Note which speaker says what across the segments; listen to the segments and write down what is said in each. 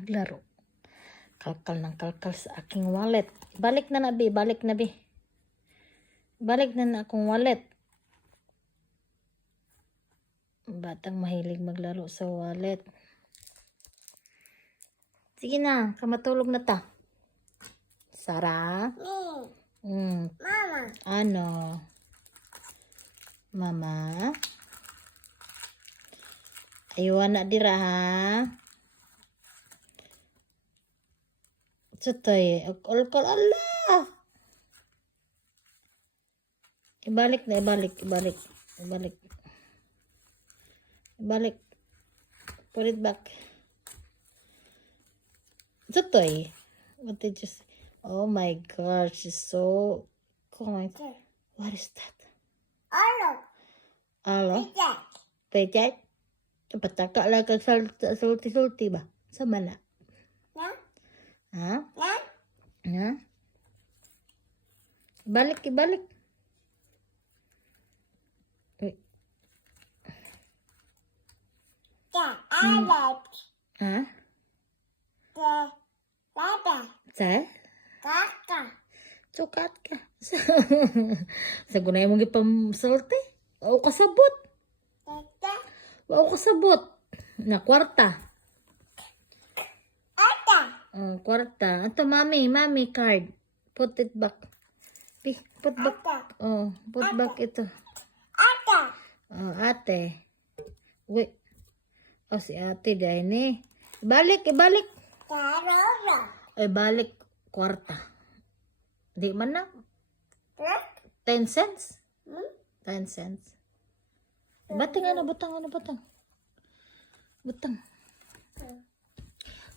Speaker 1: naglaro. Kalkal ng kalkal sa aking wallet. Balik na na, be. Balik na, be. Balik na na akong wallet. Batang mahilig maglaro sa wallet. Sige na, kamatulog na ta. Sara? Mm,
Speaker 2: Mama.
Speaker 1: ano? Mama? Ayuan na dira ha? Satoy, alkol Allah. Ibalik na, ibalik, ibalik, ibalik. Ibalik. Put it back. Satoy. What did you say? Oh my gosh, she's so quiet. What is that?
Speaker 2: Ano?
Speaker 1: Alo?
Speaker 2: Jack.
Speaker 1: Pecet? Pataka lang kag sal- sulti-sulti ba? Sa mana? Ha?
Speaker 2: Na?
Speaker 1: Ha? Ibalik, ibalik. Uy.
Speaker 2: Alex.
Speaker 1: Ha? Sa?
Speaker 2: Kaka.
Speaker 1: Sukat ka. Sa gunay mong ipamsulti? Wow kasabot. Wow kasabot. Na kwarta. Oh, kwarta. Ito, mami, mami card. Put it back. Pi, Put back.
Speaker 2: Ada.
Speaker 1: Oh, put back ito.
Speaker 2: Ada.
Speaker 1: Oh, ate. Uy. Oh, si ate dahil ni. Ibalik, ibalik.
Speaker 2: Tarara.
Speaker 1: Ay, balik. Kwarta. Di man na. 10 cents.
Speaker 2: Hmm?
Speaker 1: 10 cents. Batang ano, batang ano, batang. Batang.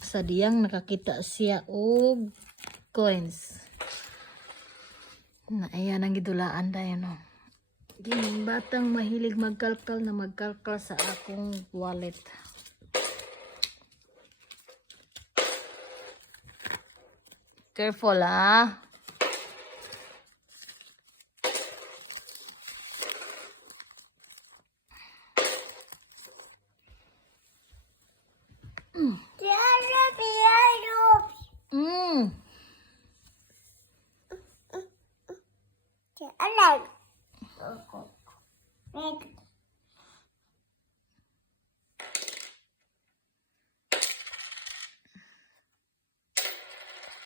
Speaker 1: Sa diyang nakakita siya og coins. Na ayan ang gidulaan dayon no. Gining batang mahilig magkalkal na magkalkal sa akong wallet. Careful ah.
Speaker 2: അല്ല